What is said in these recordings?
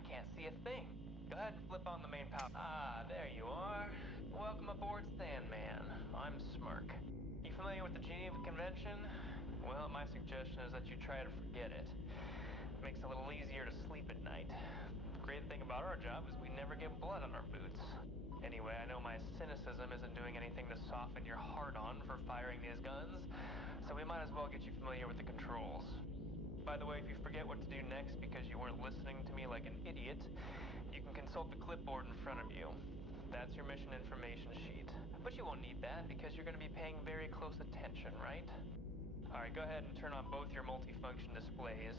I can't see a thing. Go ahead and flip on the main power. Ah, there you are. Welcome aboard Sandman. I'm Smirk. You familiar with the Geneva Convention? Well, my suggestion is that you try to forget it. Makes it a little easier to sleep at night. The great thing about our job is we never get blood on our boots. Anyway, I know my cynicism isn't doing anything to soften your heart on for firing these guns, so we might as well get you familiar with the controls. By the way, if you forget what to do next because you weren't listening to me like an idiot, you can consult the clipboard in front of you. That's your mission information sheet. But you won't need that because you're going to be paying very close attention, right? Alright, go ahead and turn on both your multifunction displays.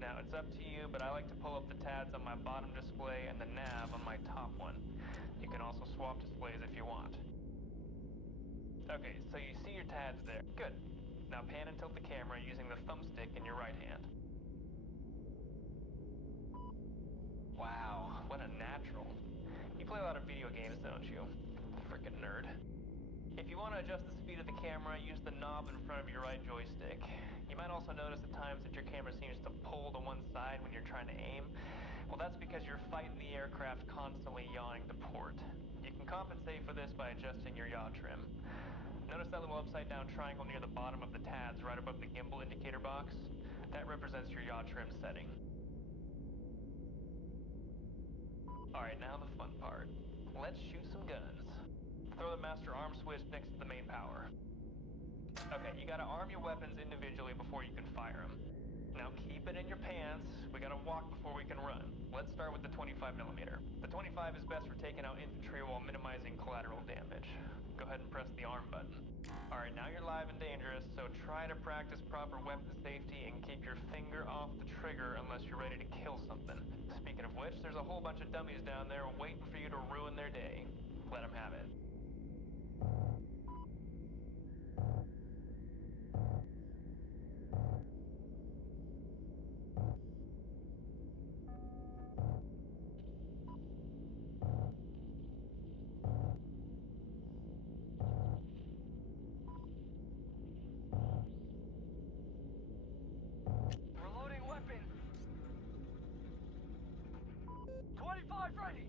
Now, it's up to you, but I like to pull up the tabs on my bottom display and the nav on my top one. You can also swap displays if you want. Okay, so you see your tabs there. Good. Now pan and tilt the camera using the thumbstick in your right hand. Wow, what a natural. You play a lot of video games, don't you? Frickin' nerd. If you want to adjust the speed of the camera, use the knob in front of your right joystick. You might also notice at times that your camera seems to pull to one side when you're trying to aim. Well, that's because you're fighting the aircraft constantly yawing to port. You can compensate for this by adjusting your yaw trim. Notice that little upside down triangle near the bottom of the tabs right above the gimbal indicator box? That represents your yaw trim setting. Alright, now the fun part. Let's shoot some guns. Throw the master arm switch next to the main power. Okay, you gotta arm your weapons individually before you can fire them. Now keep it in your pants. We gotta walk before we can run. Let's start with the 25mm. The 25 is best for taking out infantry while minimizing collateral damage. Go ahead and press the arm button. Alright, now you're live and dangerous, so try to practice proper weapon safety and keep your finger off the trigger unless you're ready to kill something. Speaking of which, there's a whole bunch of dummies down there waiting for you to ruin their day. Let them have it. Reloading weapon. 25 ready.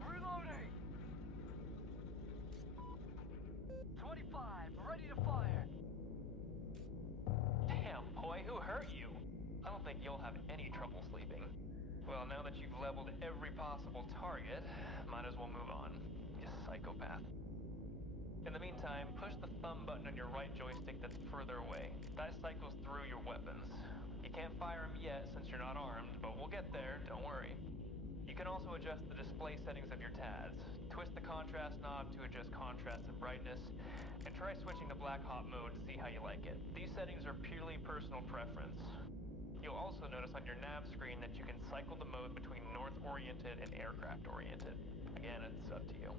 Reloading. 25 ready to fire. Damn, boy, who hurt you? I don't think you'll have any trouble sleeping. Well, now that you've leveled every possible target, might as well move on, you psychopath. In the meantime, push the thumb button on your right joystick that's further away. That cycles through your weapons. You can't fire them yet since you're not armed, but we'll get there, don't worry. You can also adjust the display settings of your tabs. Twist the contrast knob to adjust contrast and brightness, and try switching to black hot mode to see how you like it. These settings are purely personal preference. You'll also notice on your nav screen that you can cycle the mode between north-oriented and aircraft-oriented. Again, it's up to you.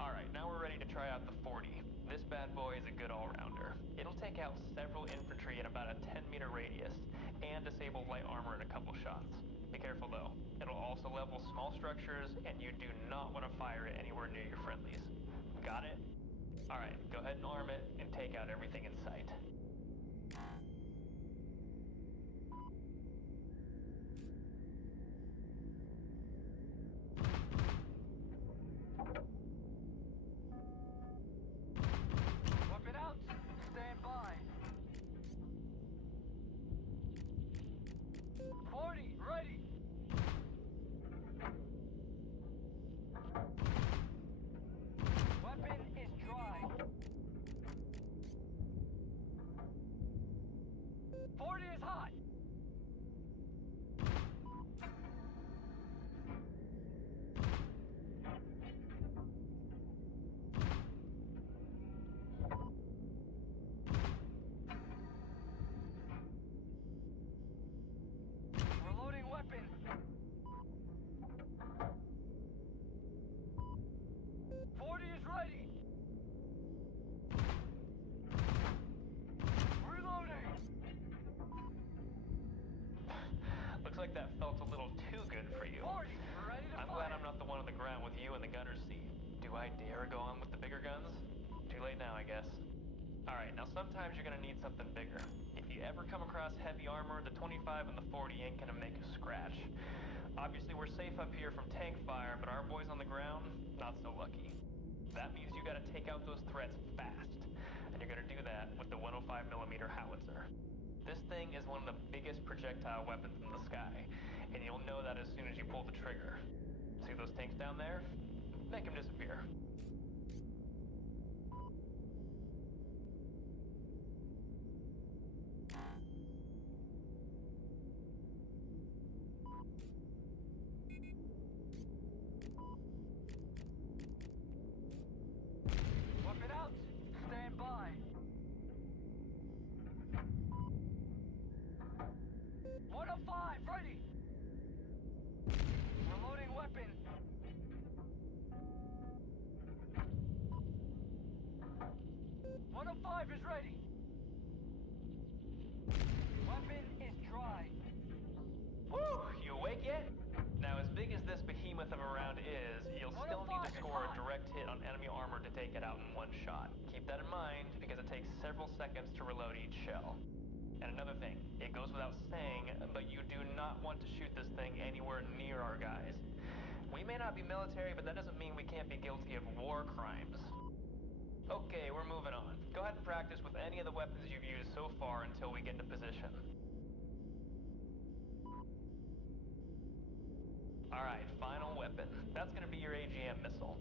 Alright, now we're ready to try out the 40. This bad boy is a good all-rounder. It'll take out several infantry in about a 10-meter radius, and disable light armor in a couple shots. Be careful though. It'll also level small structures, and you do not want to fire it anywhere near your friendlies. Got it? Alright, go ahead and arm it, and take out everything in sight. Weapon out. Stand by. 40 ready. Weapon is dry. 40 is hot. Reloading weapon. 40 is ready. you in the gunner's seat. Do I dare go on with the bigger guns? Too late now, I guess. Alright, now sometimes you're gonna need something bigger. If you ever come across heavy armor, the 25 and the 40 ain't gonna make a scratch. Obviously, we're safe up here from tank fire, but our boys on the ground, not so lucky. That means you gotta take out those threats fast, and you're gonna do that with the 105mm howitzer. This thing is one of the biggest projectile weapons in the sky, and you'll know that as soon as you pull the trigger. See those tanks down there? Make them disappear. Weapon out. Stand by. 105, ready. Reloading weapon. 105 is ready. Weapon is dry. Woo! You awake yet? Now, as big as this behemoth of a round is, you'll still need to score a direct hit on enemy armor to take it out in one shot. Keep that in mind, because it takes several seconds to reload each shell. And another thing, it goes without saying, but you do not want to shoot this thing anywhere near our guys. We may not be military, but that doesn't mean we can't be guilty of war crimes. Okay, we're moving on. Go ahead and practice with any of the weapons you've used so far until we get into position. Alright, final weapon. That's gonna be your AGM missile.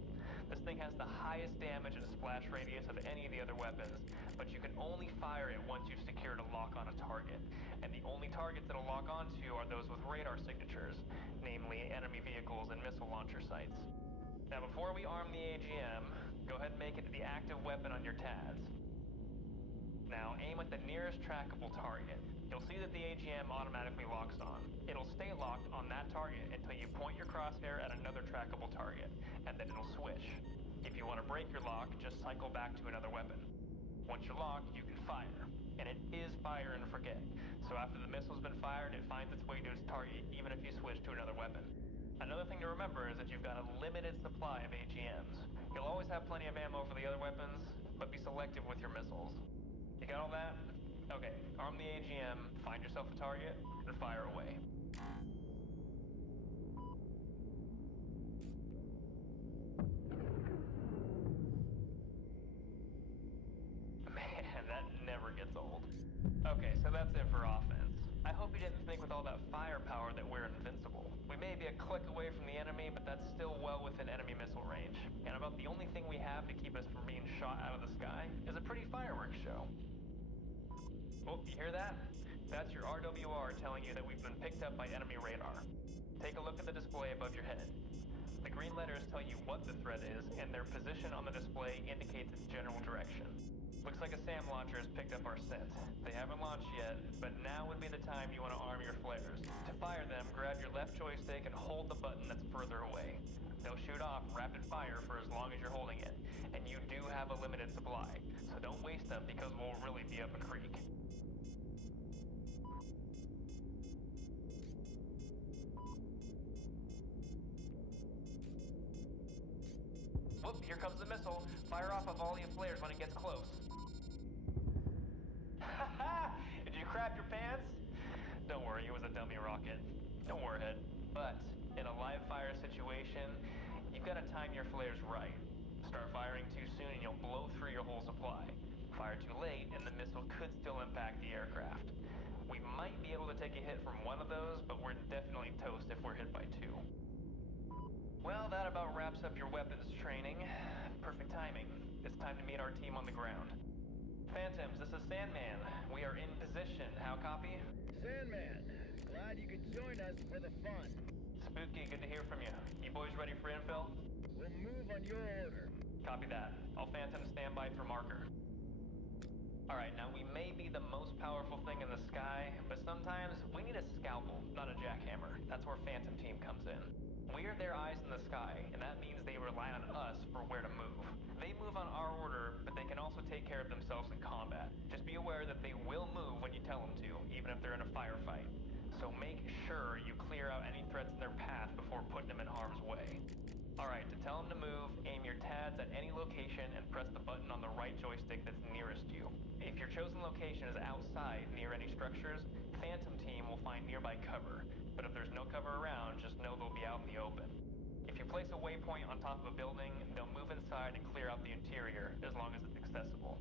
This thing has the highest damage and splash radius of any of the other weapons, but you can only fire it once you've secured a lock on a target. And the only targets it'll lock onto are those with radar signatures, namely enemy vehicles and missile launcher sites. Now before we arm the AGM, go ahead and make it to the active weapon on your TADs. Now aim at the nearest trackable target. You'll see that the AGM automatically locks on. It'll stay locked on that target until you point your crosshair at another trackable target, and then it'll switch. If you want to break your lock, just cycle back to another weapon. Once you're locked, you can fire. And it is fire and forget. So after the missile's been fired, it finds its way to its target, even if you switch to another weapon. Another thing to remember is that you've got a limited supply of AGMs. You'll always have plenty of ammo for the other weapons, but be selective with your missiles. You got all that? Okay, arm the AGM, find yourself a target, and fire away. Man, that never gets old. Okay, so that's it for offense. I hope you didn't think with all that firepower that we're invincible. We may be a click away from the enemy, but that's still well within enemy missile range. And about the only thing we have to keep us from being shot out of the sky is a pretty fireworks show. Oh, you hear that? That's your RWR telling you that we've been picked up by enemy radar. Take a look at the display above your head. The green letters tell you what the threat is, and their position on the display indicates its general direction. Looks like a SAM launcher has picked up our scent. They haven't launched yet, but now would be the time you want to arm your flares. To fire them, grab your left joystick and hold the button that's further away. They'll shoot off rapid fire for as long as you're holding it, and you do have a limited supply, so don't waste them because we'll really be up a creek. Whoop, here comes the missile. Fire off a volley of flares when it gets close. Ha-ha! Did you crap your pants? Don't worry, it was a dummy rocket. No warhead. But in a live fire situation, you've got to time your flares right. Start firing too soon and you'll blow through your whole supply. Fire too late and the missile could still impact the aircraft. We might be able to take a hit from one of those, but we're definitely toast if we're hit by two. Well, that about wraps up your weapons training. Perfect timing. It's time to meet our team on the ground. Phantoms, this is Sandman. We are in position. How copy? Sandman, glad you could join us for the fun. Spooky, good to hear from you. You boys ready for infill? We'll move on your order. Copy that. All Phantoms stand by for marker. Alright, now we may be the most powerful thing in the sky, but sometimes we need a scalpel, not a jackhammer. That's where Phantom Team comes in. We are their eyes in the sky, and that means they rely on us for where to move. They move on our order, but they can also take care of themselves in combat. Just be aware that they will move when you tell them to, even if they're in a firefight. So make sure you clear out any threats in their path before putting them in harm's way. Alright, to tell them to move, aim your TADs at any location and press the button on the right joystick that's nearest you. If your chosen location is outside near any structures, Phantom Team will find nearby cover. But if there's no cover around, just know they'll be out in the open. If you place a waypoint on top of a building, they'll move inside and clear out the interior, as long as it's accessible.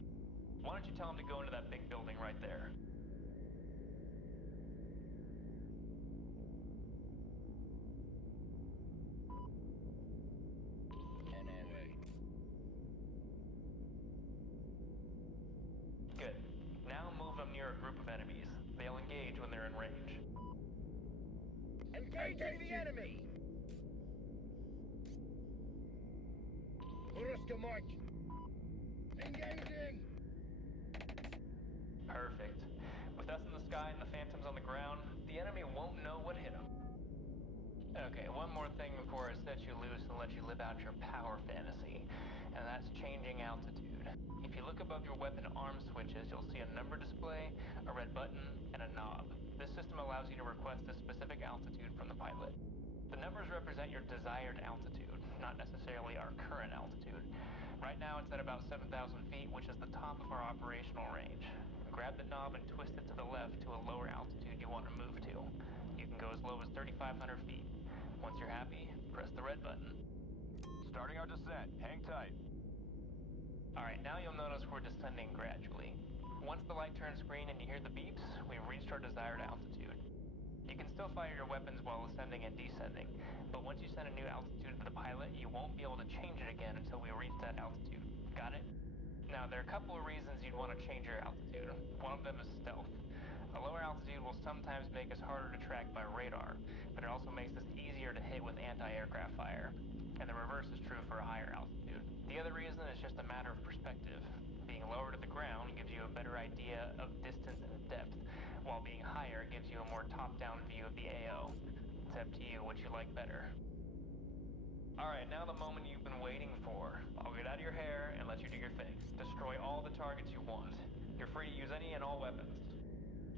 Why don't you tell them to go into that big building right there? On our way. Good. Now move them near a group of enemies. They'll engage when they're in range. Engaging the enemy! Ruska march! Engaging! Perfect. With us in the sky and the Phantoms on the ground, the enemy won't know what hit them. Okay, one more thing before I set you loose and let you live out your power fantasy, and that's changing altitude. If you look above your weapon arm switches, you'll see a number display, a red button, and a knob. This system allows you to request a specific altitude from the pilot. The numbers represent your desired altitude, not necessarily our current altitude. Right now it's at about 7,000 feet, which is the top of our operational range. Grab the knob and twist it to the left to a lower altitude you want to move to. You can go as low as 3,500 feet. Once you're happy, press the red button. Starting our descent. Hang tight. Alright, now you'll notice we're descending gradually. Once the light turns green and you hear the beeps, we've reached our desired altitude. You can still fire your weapons while ascending and descending, but once you send a new altitude to the pilot, you won't be able to change it again until we reach that altitude. Got it? Now, there are a couple of reasons you'd want to change your altitude. One of them is stealth. A lower altitude will sometimes make us harder to track by radar, but it also makes us easier to hit with anti-aircraft fire. And the reverse is true for a higher altitude. The other reason is just a matter of perspective. Being lower to the ground gives you a better idea of distance and depth, while being higher gives you a more top-down view of the AO. It's up to you what you like better. Alright, now the moment you've been waiting for. I'll get out of your hair and let you do your thing. Destroy all the targets you want. You're free to use any and all weapons.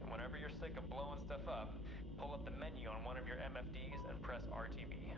And whenever you're sick of blowing stuff up, pull up the menu on one of your MFDs and press RTB.